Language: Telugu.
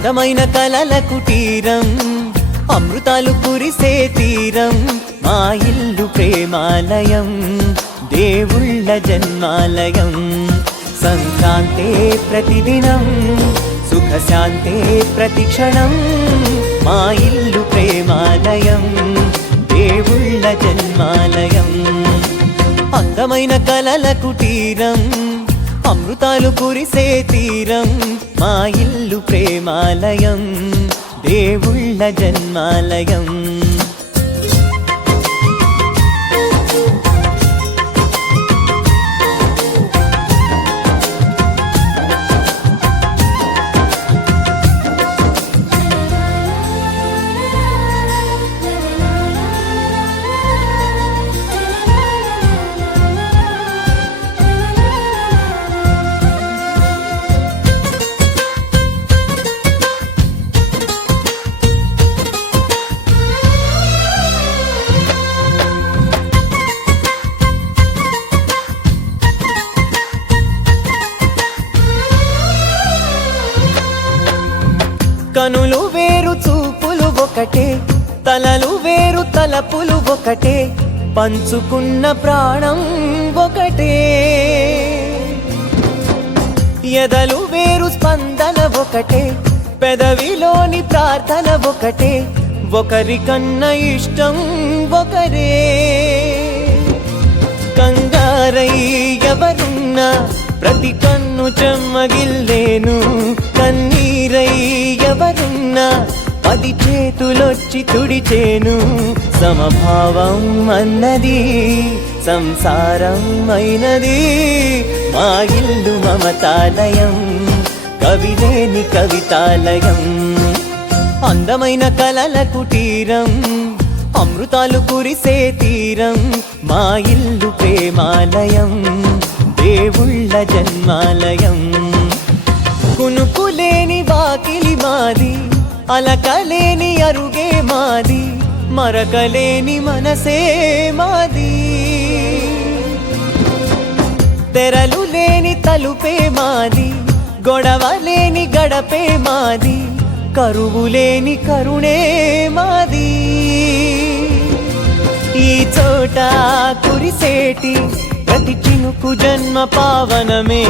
అందమైన కలల కుటీరం, అమృతాలు కురిసే తీరం, మా ఇల్లు ప్రేమాలయం, దేవుళ్ళ జన్మాలయం. సంక్రాంతే ప్రతిదినం, సుఖశాంతే ప్రతిక్షణం, మా ఇల్లు ప్రేమాలయం, దేవుళ్ళ జన్మాలయం. అందమైన కలల కుటీరం, అమృతాలు కురిసే తీరం, మా ఇల్లు ప్రేమాలయం, దేవుళ్ళ జన్మాలయం. కనులు వేరు చూపులు ఒకటే, తలలు వేరు తలపులు ఒకటే, పంచుకున్న ప్రాణం ఒకటే. ఎదలు వేరు స్పందన ఒకటే, పెదవిలోని ప్రార్థన ఒకటే, ఒకరికన్నా ఇష్టం ఒకరే. కంగారై ఎవరున్నా ప్రతి కన్ను చెమ్మగిల్లేను, కన్నీరై ఎవరున్నా 10 చేతులొచ్చి తుడిచేను. సమభావం అన్నది సంసారం అయినది, మా ఇల్లు మమతాలయం, కవిలేని కవితాలయం. అందమైన కలల కుటీరం, అమృతాలు కురిసే తీరం, మా ఇల్లు ప్రేమాలయం, దేవుళ్ళ జన్మాలయం. కునుకులేని వాకిలి మాది, అలకలేని అరుగే మాది, మరకలేని మనసే మాది. తెరలు లేని తలుపే మాది, గొడవలేని గడపే మాది, కరువులేని కరుణే మాది. ఈ చోట కురిసేటి ప్రతి చినుకు జన్మ పావనమే.